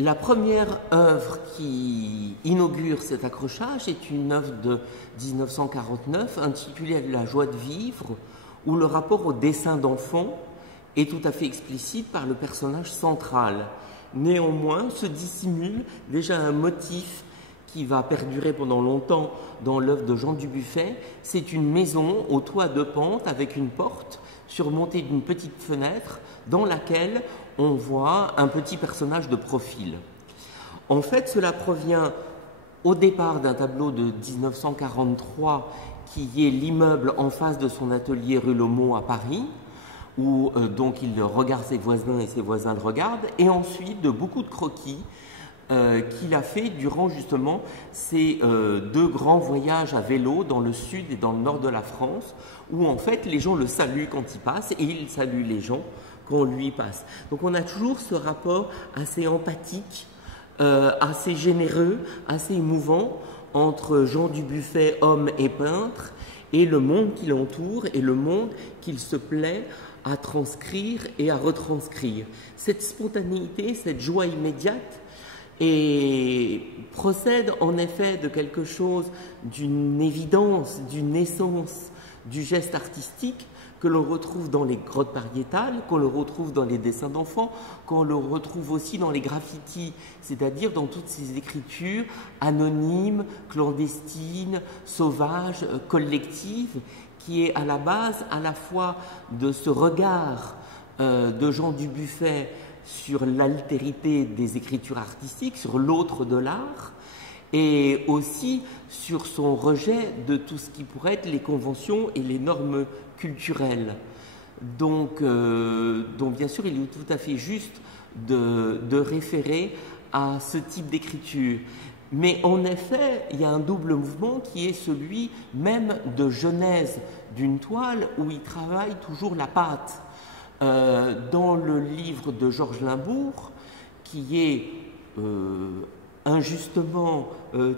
La première œuvre qui inaugure cet accrochage est une œuvre de 1949 intitulée « La joie de vivre », où le rapport au dessin d'enfant est tout à fait explicite par le personnage central. Néanmoins, se dissimule déjà un motif qui va perdurer pendant longtemps dans l'œuvre de Jean Dubuffet. C'est une maison au toit de pente avec une porte surmontée d'une petite fenêtre dans laquelle on voit un petit personnage de profil. En fait, cela provient au départ d'un tableau de 1943 qui est l'immeuble en face de son atelier rue Lomont à Paris, où donc il regarde ses voisins et ses voisins le regardent, et ensuite de beaucoup de croquis qu'il a fait durant justement ces deux grands voyages à vélo dans le sud et dans le nord de la France, où en fait les gens le saluent quand il passe et il salue les gens quand lui passe. Donc on a toujours ce rapport assez empathique, assez généreux, assez émouvant entre Jean Dubuffet, homme et peintre, et le monde qui l'entoure et le monde qu'il se plaît à transcrire et à retranscrire. Cette spontanéité, cette joie immédiate procède en effet de quelque chose, d'une évidence, d'une essence du geste artistique que l'on retrouve dans les grottes pariétales, qu'on le retrouve dans les dessins d'enfants, qu'on le retrouve aussi dans les graffitis, c'est-à-dire dans toutes ces écritures anonymes, clandestines, sauvages, collectives, qui est à la base à la fois de ce regard de Jean Dubuffet sur l'altérité des écritures artistiques, sur l'autre de l'art, et aussi sur son rejet de tout ce qui pourrait être les conventions et les normes culturelles. Donc bien sûr, il est tout à fait juste de référer à ce type d'écriture. Mais en effet, il y a un double mouvement qui est celui même de genèse d'une toile où il travaille toujours la pâte. Dans le livre de Georges Limbourg, qui est injustement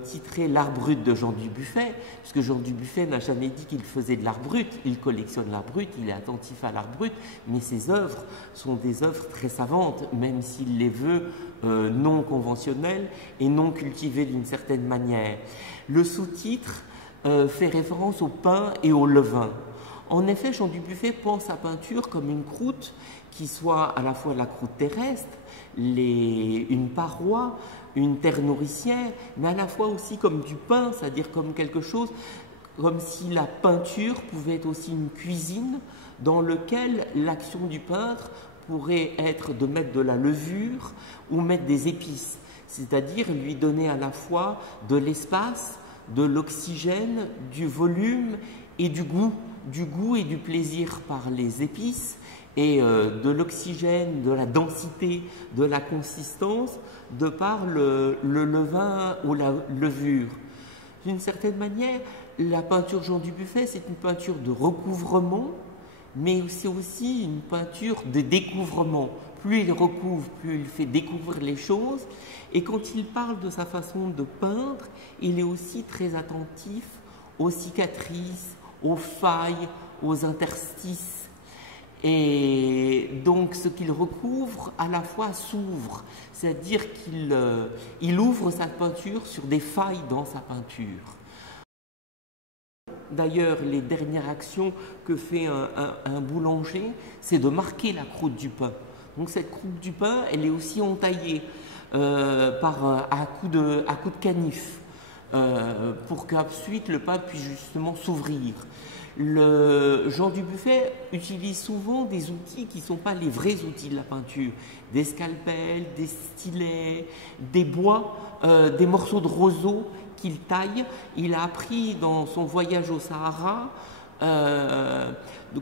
titré L'art brut de Jean Dubuffet, puisque Jean Dubuffet n'a jamais dit qu'il faisait de l'art brut, il collectionne l'art brut, il est attentif à l'art brut, mais ses œuvres sont des œuvres très savantes, même s'il les veut non conventionnelles et non cultivées d'une certaine manière. Le sous-titre fait référence au pain et au levain. En effet, Jean Dubuffet pense sa peinture comme une croûte qui soit à la fois la croûte terrestre, une paroi, une terre nourricière, mais à la fois aussi comme du pain, c'est-à-dire comme quelque chose, comme si la peinture pouvait être aussi une cuisine dans laquelle l'action du peintre pourrait être de mettre de la levure ou mettre des épices, c'est-à-dire lui donner à la fois de l'espace, de l'oxygène, du volume et du goût et du plaisir par les épices, et de l'oxygène, de la densité, de la consistance, de par le levain ou la levure. D'une certaine manière, la peinture Jean Dubuffet, c'est une peinture de recouvrement, mais c'est aussi une peinture de découvrement. Plus il recouvre, plus il fait découvrir les choses. Et quand il parle de sa façon de peindre, il est aussi très attentif aux cicatrices, aux failles, aux interstices. Et donc ce qu'il recouvre à la fois s'ouvre, c'est-à-dire qu'il ouvre sa peinture sur des failles dans sa peinture. D'ailleurs, les dernières actions que fait un boulanger, c'est de marquer la croûte du pain. Donc cette croûte du pain, elle est aussi entaillée à coups de canif pour qu'ensuite le pain puisse justement s'ouvrir. Jean Dubuffet utilise souvent des outils qui ne sont pas les vrais outils de la peinture, des scalpels, des stylets, des bois, des morceaux de roseau qu'il taille. Il a appris dans son voyage au Sahara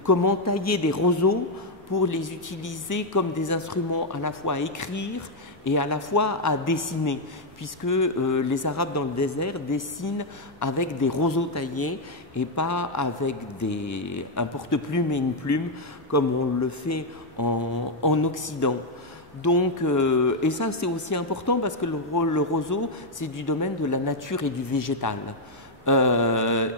comment tailler des roseaux pour les utiliser comme des instruments à la fois à écrire et à la fois à dessiner, puisque les Arabes dans le désert dessinent avec des roseaux taillés et pas avec un porte-plume et une plume comme on le fait en Occident. Donc, et ça c'est aussi important parce que le roseau c'est du domaine de la nature et du végétal.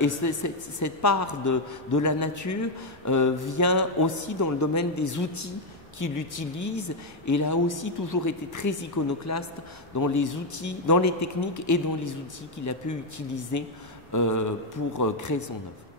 Et cette part de la nature vient aussi dans le domaine des outils qu'il utilise, et il a aussi toujours été très iconoclaste dans les outils, dans les techniques et dans les outils qu'il a pu utiliser pour créer son œuvre.